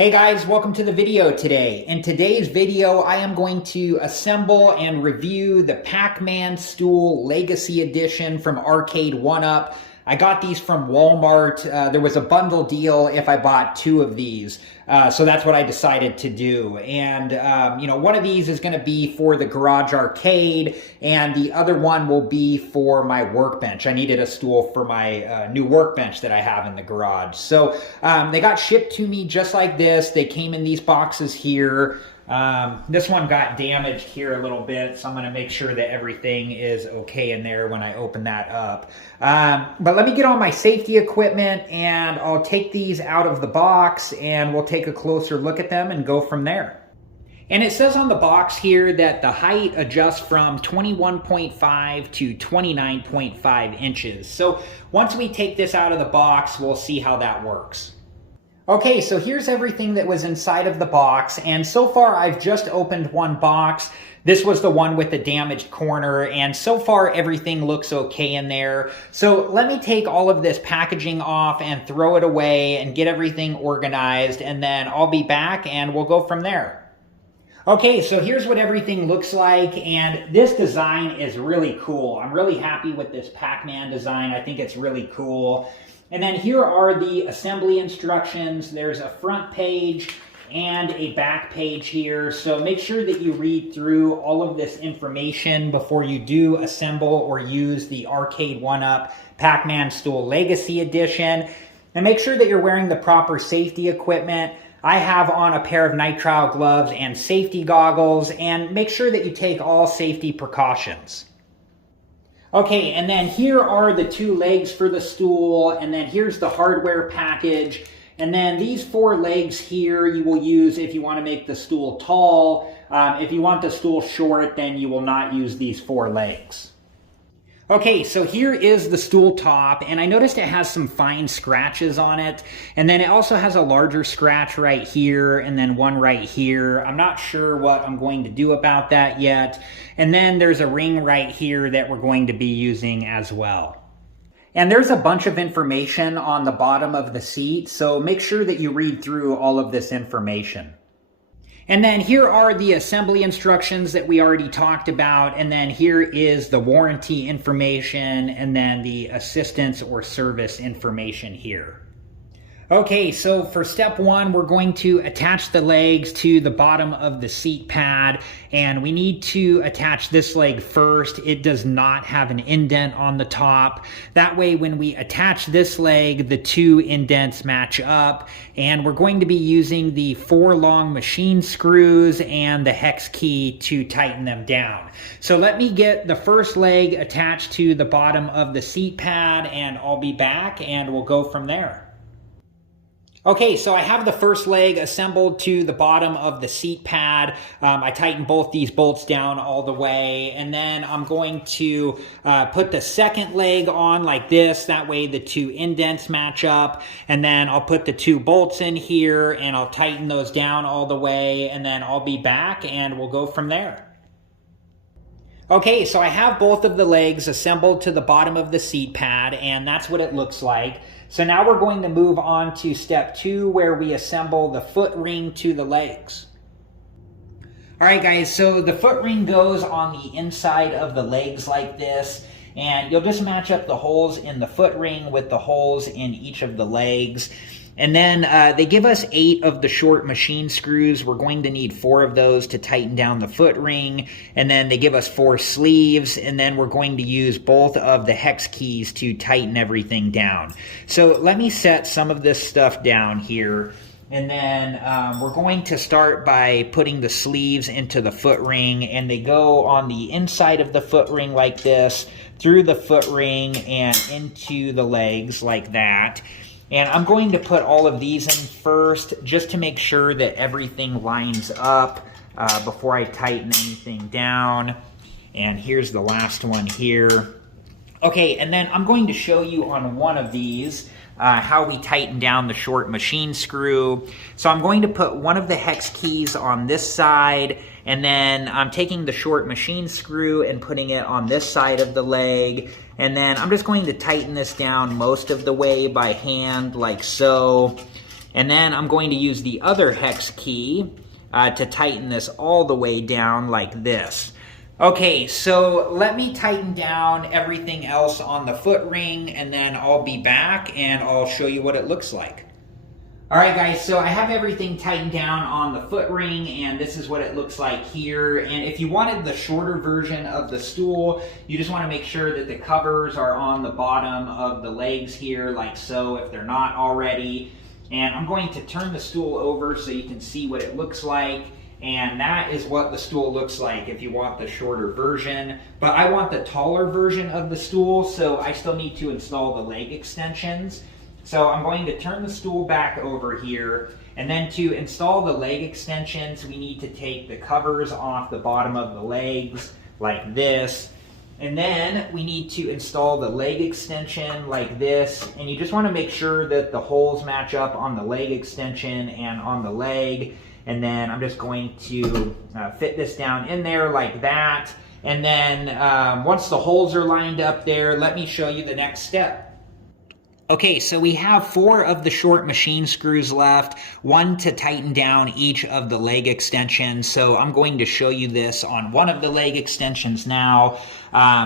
Hey guys, welcome to the video today. In today's video, I am going to assemble and review the Pac-Man Stool Legacy Edition from Arcade1up. I got these from Walmart. There was a bundle deal if I bought two of these. So that's what I decided to do. And, one of these is going to be for the garage arcade, and the other one will be for my workbench. I needed a stool for my new workbench that I have in the garage. So they got shipped to me just like this. They came in these boxes here. This one got damaged here a little bit, so I'm going to make sure that everything is okay in there when I open that up. But let me get all my safety equipment, and I'll take these out of the box, and we'll take a closer look at them and go from there. And it says on the box here that the height adjusts from 21.5 to 29.5 inches. So once we take this out of the box, we'll see how that works. Okay, so here's everything that was inside of the box, and so far I've just opened one box. This was the one with the damaged corner, and so far everything looks okay in there. So let me take all of this packaging off and throw it away and get everything organized, and then I'll be back and we'll go from there. Okay, so here's what everything looks like, and this design is really cool. I'm really happy with this Pac-Man design. I think it's really cool. And then here are the assembly instructions. There's a front page and a back page here. So make sure that you read through all of this information before you do assemble or use the Arcade1up Pac-Man Stool Legacy Edition. And make sure that you're wearing the proper safety equipment. I have on a pair of nitrile gloves and safety goggles, and make sure that you take all safety precautions. Okay, and then here are the two legs for the stool, and then here's the hardware package. And then these four legs here you will use if you want to make the stool tall. If you want the stool short, then you will not use these four legs. Okay, so here is the stool top, and I noticed it has some fine scratches on it, and then it also has a larger scratch right here, and then one right here. I'm not sure what I'm going to do about that yet. And then there's a ring right here that we're going to be using as well. And there's a bunch of information on the bottom of the seat, so make sure that you read through all of this information. And then here are the assembly instructions that we already talked about, and then here is the warranty information, and then the assistance or service information here. Okay, so for step one, we're going to attach the legs to the bottom of the seat pad, and we need to attach this leg first. It does not have an indent on the top. That way, when we attach this leg, the two indents match up, and we're going to be using the 4 long machine screws and the hex key to tighten them down. So let me get the first leg attached to the bottom of the seat pad, and I'll be back, and we'll go from there. Okay, so I have the first leg assembled to the bottom of the seat pad. I tightened both these bolts down all the way, and then I'm going to put the second leg on like this. That way the two indents match up, and then I'll put the two bolts in here, and I'll tighten those down all the way, and then I'll be back, and we'll go from there. Okay, so I have both of the legs assembled to the bottom of the seat pad, and that's what it looks like. So now we're going to move on to step 2, where we assemble the foot ring to the legs. All right, guys, so the foot ring goes on the inside of the legs like this, and you'll just match up the holes in the foot ring with the holes in each of the legs. And then they give us 8 of the short machine screws. We're going to need 4 of those to tighten down the foot ring. And then they give us 4 sleeves, and then we're going to use both of the hex keys to tighten everything down. So let me set some of this stuff down here. And then we're going to start by putting the sleeves into the foot ring, and they go on the inside of the foot ring like this, through the foot ring and into the legs like that. And I'm going to put all of these in first, just to make sure that everything lines up before I tighten anything down. And here's the last one here. Okay, and then I'm going to show you on one of these how we tighten down the short machine screw. So I'm going to put one of the hex keys on this side, and then I'm taking the short machine screw and putting it on this side of the leg, and then I'm just going to tighten this down most of the way by hand like so. And then I'm going to use the other hex key to tighten this all the way down like this. Okay, so let me tighten down everything else on the foot ring, and then I'll be back and I'll show you what it looks like. All right, guys, so I have everything tightened down on the foot ring, and this is what it looks like here. And if you wanted the shorter version of the stool, you just want to make sure that the covers are on the bottom of the legs here, like so, if they're not already. And I'm going to turn the stool over so you can see what it looks like. And that is what the stool looks like if you want the shorter version. But I want the taller version of the stool, so I still need to install the leg extensions. So I'm going to turn the stool back over here. And then to install the leg extensions, we need to take the covers off the bottom of the legs like this. And then we need to install the leg extension like this. And you just want to make sure that the holes match up on the leg extension and on the leg. And then I'm just going to fit this down in there like that. And then once the holes are lined up there, let me show you the next step. Okay, so we have 4 of the short machine screws left, 1 to tighten down each of the leg extensions. So I'm going to show you this on one of the leg extensions now.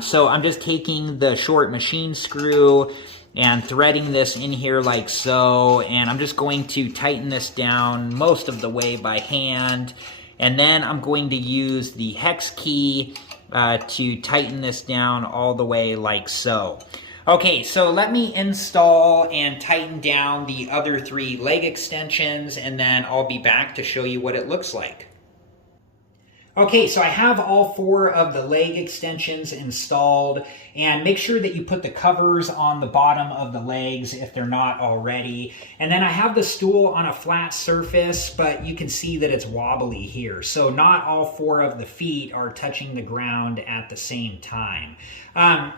So I'm just taking the short machine screw and threading this in here like so, and I'm just going to tighten this down most of the way by hand, and then I'm going to use the hex key to tighten this down all the way like so. Okay, so let me install and tighten down the other 3 leg extensions, and then I'll be back to show you what it looks like. Okay, so I have all 4 of the leg extensions installed, and make sure that you put the covers on the bottom of the legs if they're not already. And then I have the stool on a flat surface, but you can see that it's wobbly here. So not all 4 of the feet are touching the ground at the same time.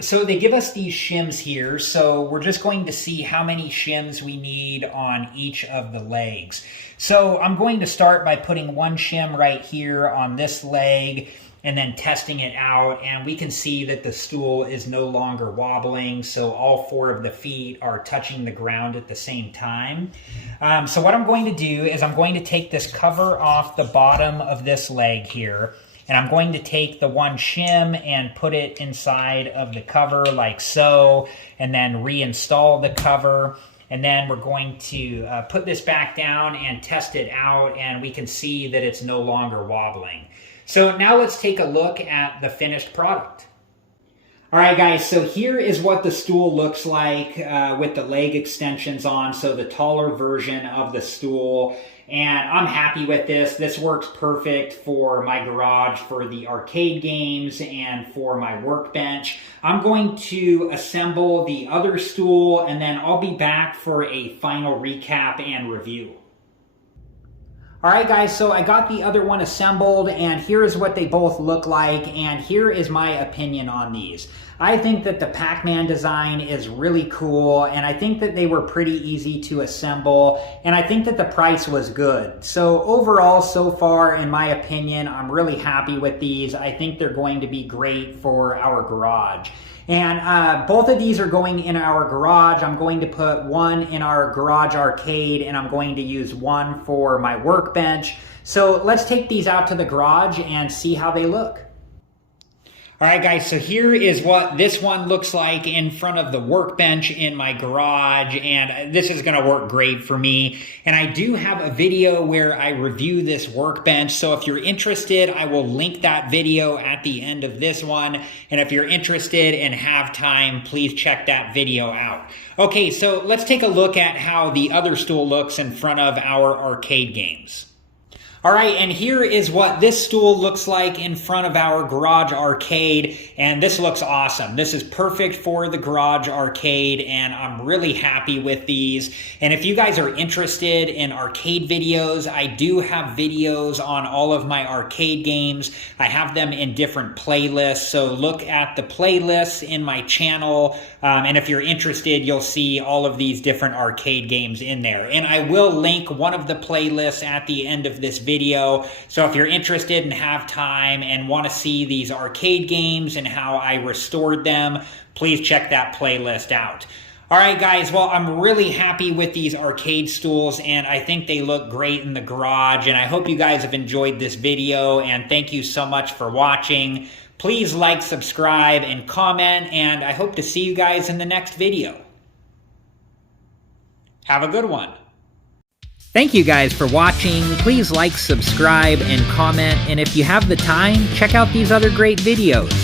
So they give us these shims here, so we're just going to see how many shims we need on each of the legs. So I'm going to start by putting 1 shim right here on this leg and then testing it out, and we can see that the stool is no longer wobbling, so all 4 of the feet are touching the ground at the same time. So what I'm going to do is I'm going to take this cover off the bottom of this leg here, and I'm going to take the 1 shim and put it inside of the cover like so, and then reinstall the cover. And then we're going to put this back down and test it out, and we can see that it's no longer wobbling. So now let's take a look at the finished product. All right, guys, so here is what the stool looks like with the leg extensions on, so the taller version of the stool. And I'm happy with this. This works perfect for my garage, for the arcade games, and for my workbench. I'm going to assemble the other stool, and then I'll be back for a final recap and review. All right, guys, so I got the other one assembled, and here is what they both look like, and here is my opinion on these. I think that the Pac-Man design is really cool, and I think that they were pretty easy to assemble, and I think that the price was good. So overall, so far, in my opinion, I'm really happy with these. I think they're going to be great for our garage. And both of these are going in our garage. I'm going to put 1 in our garage arcade, and I'm going to use 1 for my workbench. So let's take these out to the garage and see how they look. All right, guys, so here is what this one looks like in front of the workbench in my garage, and this is going to work great for me. And I do have a video where I review this workbench, so if you're interested, I will link that video at the end of this one. And if you're interested and have time, please check that video out. Okay, so let's take a look at how the other stool looks in front of our arcade games. All right, and here is what this stool looks like in front of our garage arcade, and this looks awesome. This is perfect for the garage arcade, and I'm really happy with these. And if you guys are interested in arcade videos, I do have videos on all of my arcade games. I have them in different playlists, so look at the playlists in my channel, and if you're interested, you'll see all of these different arcade games in there. And I will link one of the playlists at the end of this video. So if you're interested and have time and want to see these arcade games and how I restored them, please check that playlist out. All right, guys, well, I'm really happy with these arcade stools, and I think they look great in the garage, and I hope you guys have enjoyed this video, and thank you so much for watching. Please like, subscribe, and comment, and I hope to see you guys in the next video. Have a good one. Thank you guys for watching. Please like, subscribe, and comment, and if you have the time, check out these other great videos.